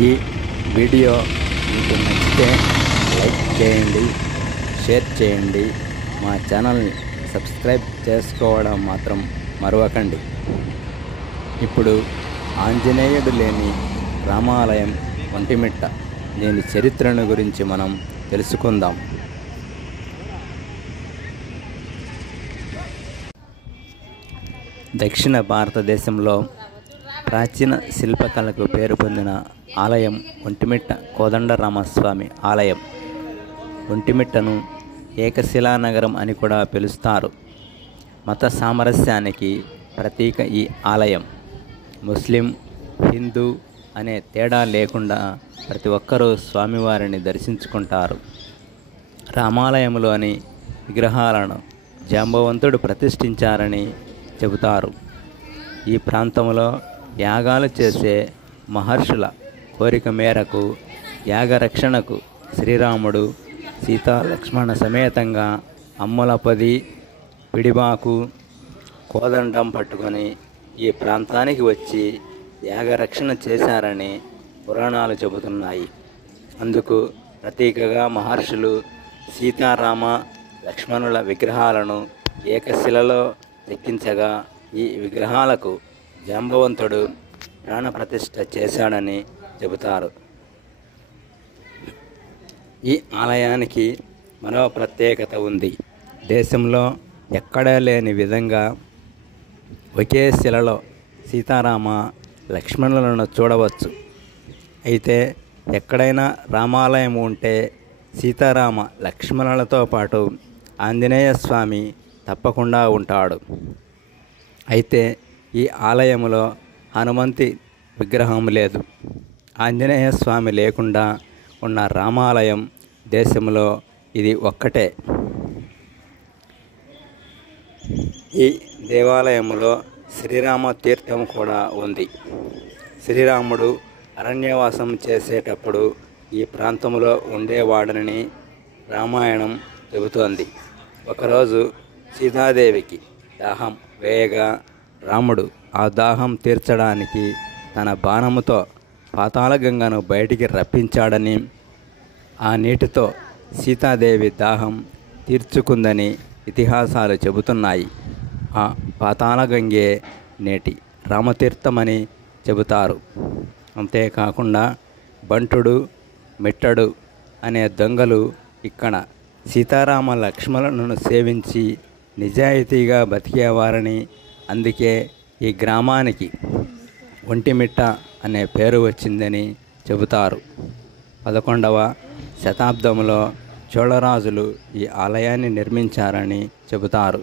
ఈ వీడియో మీకు నచ్చితే లైక్ చేయండి, షేర్ చేయండి. మా ఛానల్ని సబ్స్క్రైబ్ చేసుకోవడం మాత్రం మరవకండి. ఇప్పుడు ఆంజనేయుడు లేని రామాలయం ఒంటిమిట్ట, దీని చరిత్రను గురించి మనం తెలుసుకుందాం. దక్షిణ భారతదేశంలో ప్రాచీన శిల్పకళకు పేరు పొందిన ఆలయం ఒంటిమిట్ట కోదండరామస్వామి ఆలయం. ఒంటిమిట్టను ఏకశిలా నగరం అని కూడా పిలుస్తారు. మత సామరస్యానికి ప్రతీక ఈ ఆలయం. ముస్లిం, హిందూ అనే తేడా లేకుండా ప్రతి ఒక్కరూ స్వామివారిని దర్శించుకుంటారు. రామాలయంలోని విగ్రహాలను జాంబవంతుడు ప్రతిష్ఠించారని చెబుతారు. ఈ ప్రాంతంలో యాగాలు చేసే మహర్షుల కోరిక మేరకు యాగరక్షణకు శ్రీరాముడు సీతా లక్ష్మణ సమేతంగా అమ్మలపది, పిడిబాకు, కోదండం పట్టుకొని ఈ ప్రాంతానికి వచ్చి యాగరక్షణ చేశారని పురాణాలు చెబుతున్నాయి. అందుకు ప్రతీకగా మహర్షులు సీతారామ లక్ష్మణుల విగ్రహాలను ఏకశిలలో చెక్కించగా ఈ విగ్రహాలకు జాంబవంతుడు ప్రాణప్రతిష్ఠ చేశాడని చెబుతారు. ఈ ఆలయానికి మరో ప్రత్యేకత ఉంది. దేశంలో ఎక్కడా లేని విధంగా ఒకే శిలలో సీతారామ లక్ష్మణులను చూడవచ్చు. అయితే ఎక్కడైనా రామాలయం ఉంటే సీతారామ లక్ష్మణులతో పాటు ఆంజనేయ స్వామి తప్పకుండా ఉంటాడు. అయితే ఈ ఆలయంలో హనుమంతి విగ్రహం లేదు. ఆంజనేయ స్వామి లేకుండా ఉన్న రామాలయం దేశంలో ఇది ఒక్కటే. ఈ దేవాలయంలో శ్రీరామ తీర్థం కూడా ఉంది. శ్రీరాముడు అరణ్యవాసం చేసేటప్పుడు ఈ ప్రాంతంలో ఉండేవాడని రామాయణం చెబుతోంది. ఒకరోజు సీతాదేవికి దాహం వేయగా రాముడు ఆ దాహం తీర్చడానికి తన బాణముతో పాతాళగంగను బయటికి రప్పించాడని, ఆ నీటితో సీతాదేవి దాహం తీర్చుకుందని ఇతిహాసాలు చెబుతున్నాయి. ఆ పాతాళగంగే నేటి రామతీర్థమని చెబుతారు. అంతేకాకుండా బంటుడు, మిట్టడు అనే దొంగలు ఇక్కడ సీతారామ లక్ష్మణులను సేవించి నిజాయితీగా బతికేవారని, అందుకే ఈ గ్రామానికి ఒంటిమిట్ట అనే పేరు వచ్చిందని చెబుతారు. 11వ శతాబ్దంలో చోళరాజులు ఈ ఆలయాన్ని నిర్మించారని చెబుతారు.